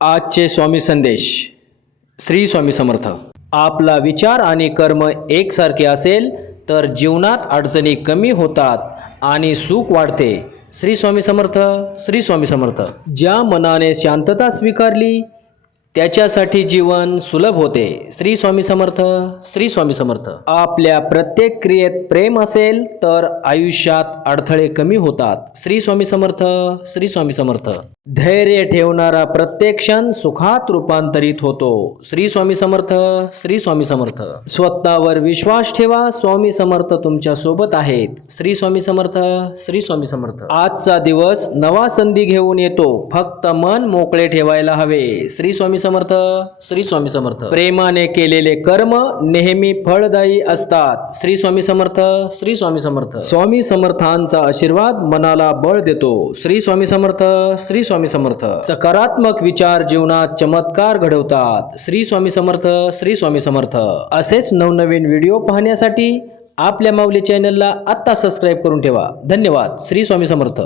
आजचे स्वामी संदेश. श्री स्वामी समर्थ. आपला विचार आणि कर्म एकसारखे असेल तर जीवनात अडचणी कमी होतात आणि सुख वाढते. श्री स्वामी समर्थ. श्री स्वामी समर्थ. ज्या मनाने शांतता स्वीकारली त्याच्यासाठी जीवन सुलभ होते. श्री स्वामी समर्थ. श्री स्वामी समर्थ. आपल्या प्रत्येक क्रियेत प्रेम असेल तर आयुष्यात अडथळे कमी होतात. श्री स्वामी समर्थ. श्री स्वामी समर्थ. धैर्य ठेवणारा प्रत्येक क्षण सुखात रूपांतरित होतो. श्री स्वामी समर्थ. श्री स्वामी समर्थ. स्वतःवर विश्वास ठेवा. स्वामी समर्थ तुमच्या सोबत आहेत. श्री स्वामी समर्थ. श्री स्वामी समर्थ. आजचा दिवस नवा संधी घेऊन येतो. फक्त मन मोकळे ठेवायला हवे. श्री स्वामी समर्थ. श्री स्वामी समर्थ. प्रेमाने केलेले कर्म नेहमी फळदायी असतात. श्री स्वामी समर्थ. श्री स्वामी समर्थ. स्वामी समर्थांचा आशीर्वाद मनाला बळ देतो. श्री स्वामी समर्थ. श्री स्वामी समर्थ. सकारात्मक विचार जीवनात चमत्कार घडवतात. श्री स्वामी समर्थ. श्री स्वामी समर्थ. असेच नवनवीन व्हिडिओ पाहण्यासाठी आपल्या माऊली चॅनलला आत्ता सबस्क्राईब करून ठेवा. धन्यवाद. श्री स्वामी समर्थ.